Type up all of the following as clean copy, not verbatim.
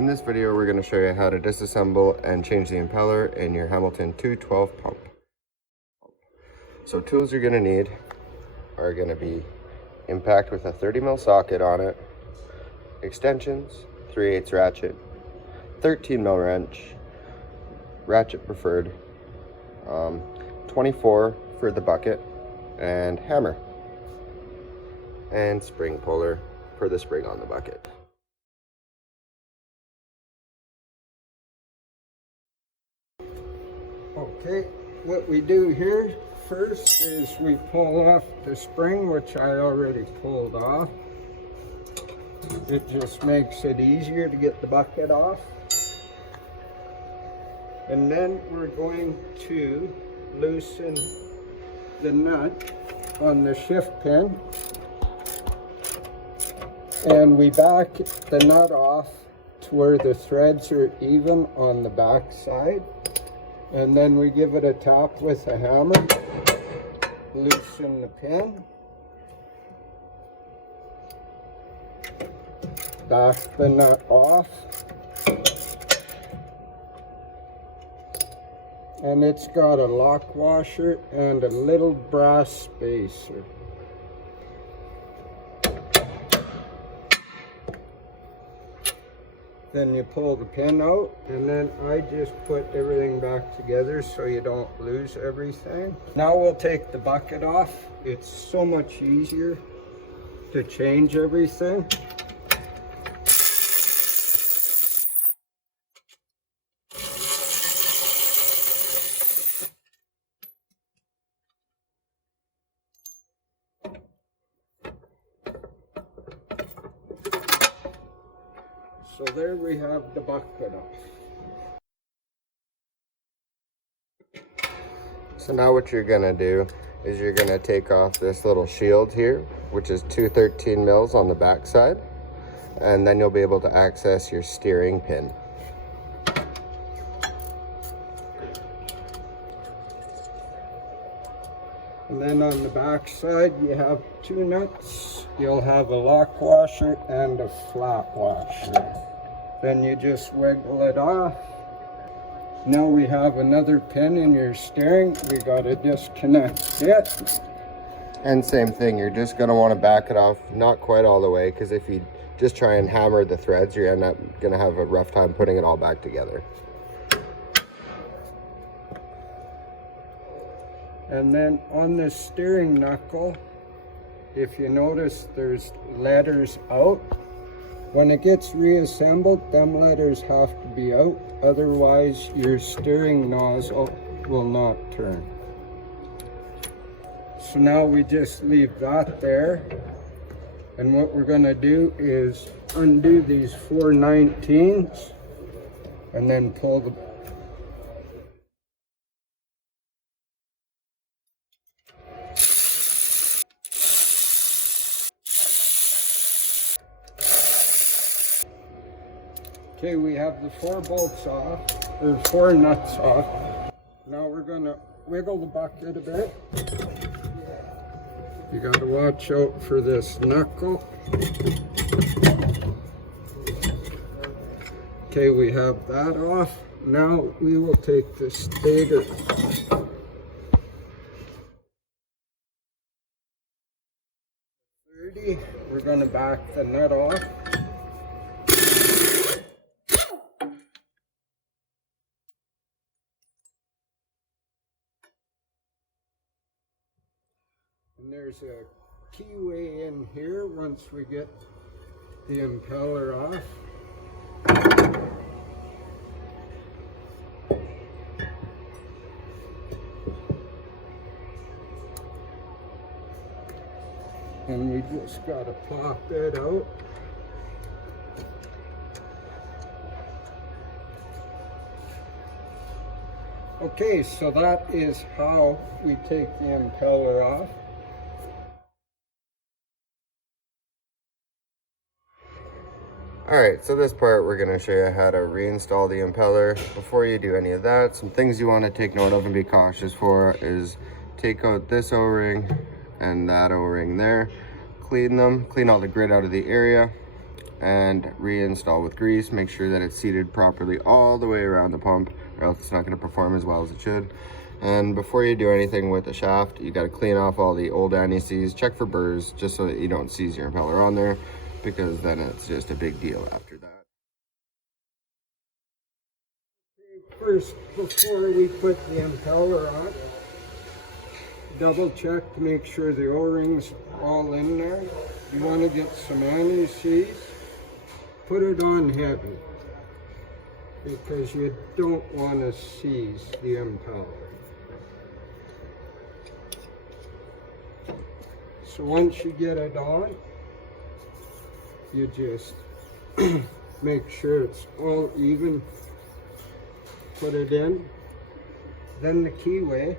In this video, we're going to show you how to disassemble and change the impeller in your Hamilton 212 pump. So tools you're going to need are going to be impact with a 30mm socket on it, extensions, 3/8 ratchet, 13mm wrench, ratchet preferred, 24 for the bucket, and hammer, and spring puller for the spring on the bucket. Okay, what we do here first is we pull off the spring, which I already pulled off. It just makes it easier to get the bucket off. And then we're going to loosen the nut on the shift pin. And we back the nut off to where the threads are even on the back side. And then we give it a tap with a hammer, loosen the pin, back the nut off, and it's got a lock washer and a little brass spacer. Then you pull the pin out, and then I just put everything back together so you don't lose everything. Now we'll take the bucket off. It's so much easier to change everything. So there we have the bucket off. So now what you're gonna do is you're gonna take off this little shield here, which is 2 13mm on the back side, and then you'll be able to access your steering pin. And then on the back side you have 2 nuts. You'll have a lock washer and a flat washer. Then you just wiggle it off. Now we have another pin in your steering. We got to disconnect it. And same thing, you're just gonna wanna back it off, not quite all the way, because if you just try and hammer the threads, you're gonna have a rough time putting it all back together. And then on the steering knuckle, if you notice there's letters out. When it gets reassembled, them letters have to be out, otherwise your steering nozzle will not turn. So now we just leave that there, and what we're going to do is undo these 4/19s and then pull the Okay, we have the 4 bolts off, or 4 nuts off. Now we're gonna wiggle the bucket a bit. You gotta watch out for this knuckle. Okay, we have that off. Now we will take the stator. We're gonna back the nut off. And there's a keyway in here once we get the impeller off. And we just gotta pop it out. Okay, so that is how we take the impeller off. Alright, so this part we're going to show you how to reinstall the impeller. Before you do any of that, some things you want to take note of and be cautious for is take out this O-ring and that O-ring there. Clean them, clean all the grit out of the area. and reinstall with grease. Make sure that it's seated properly all the way around the pump, or else it's not going to perform as well as it should. And before you do anything with the shaft, you got to clean off all the old anti-seize, check for burrs, just so that you don't seize your impeller on there, because then it's just a big deal after that. First, before we put the impeller on, double check to make sure the O-ring's all in there. You want to get some anti-seize, put it on heavy, because you don't want to seize the impeller. So once you get it on, you just make sure it's all even, put it in. Then the keyway,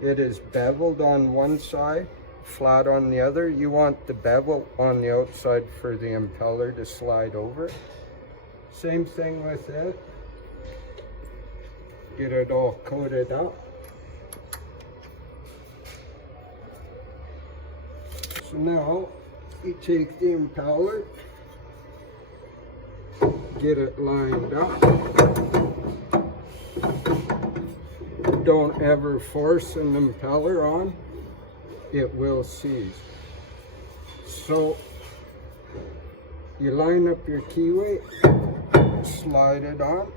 it is beveled on one side, flat on the other. You want the bevel on the outside for the impeller to slide over. Same thing with it. Get it all coated up. So now you take the impeller, get it lined up. Don't ever force an impeller on, it will seize. So you line up your keyway, slide it on,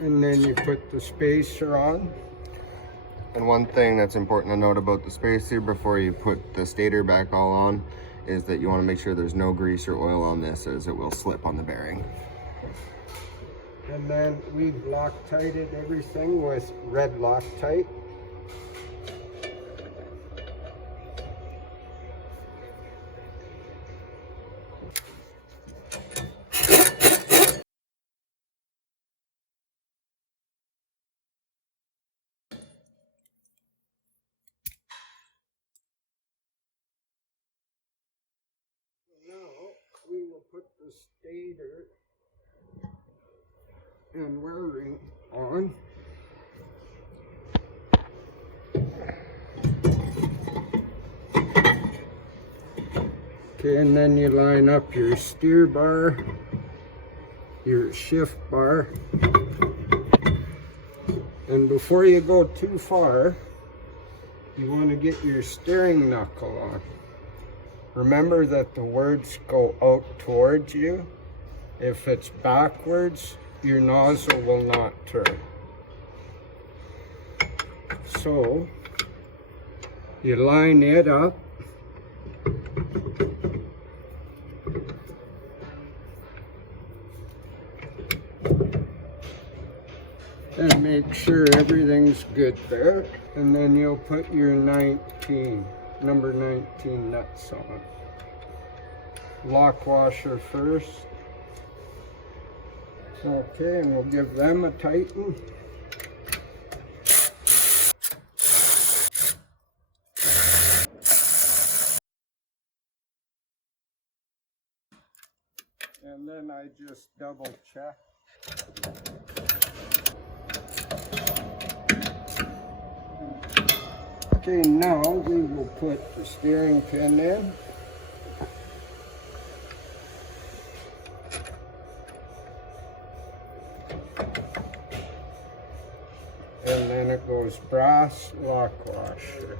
and then you put the spacer on. And one thing that's important to note about the spacer before you put the stator back all on is that you want to make sure there's no grease or oil on this, as it will slip on the bearing. And then we've Loctited everything with red Loctite. Now we will put the stator and wearing on. Okay, and then you line up your steer bar, your shift bar, and before you go too far, you want to get your steering knuckle on. Remember that the words go out towards you. If it's backwards, your nozzle will not turn. So you line it up, and make sure everything's good there. And then you'll put your number 19 nuts on. Lock washer first. Okay, and we'll give them a tighten. And then I just double check. Okay, now we will put the steering pin in. And then it goes brass lock washer.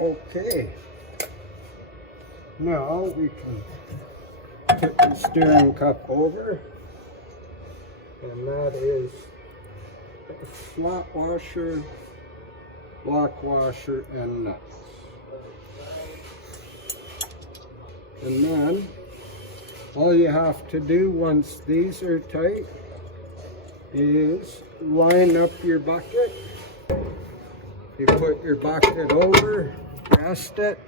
Okay. Now we can put the steering cup over, and that is a flat washer, lock washer, and nuts. And then all you have to do once these are tight is line up your bucket. You put your bucket over, rest it,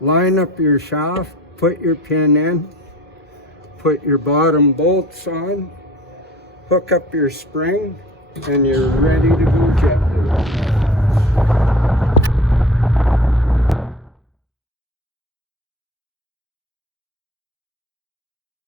line up your shaft, put your pin in, put your bottom bolts on, hook up your spring, and you're ready to go jet.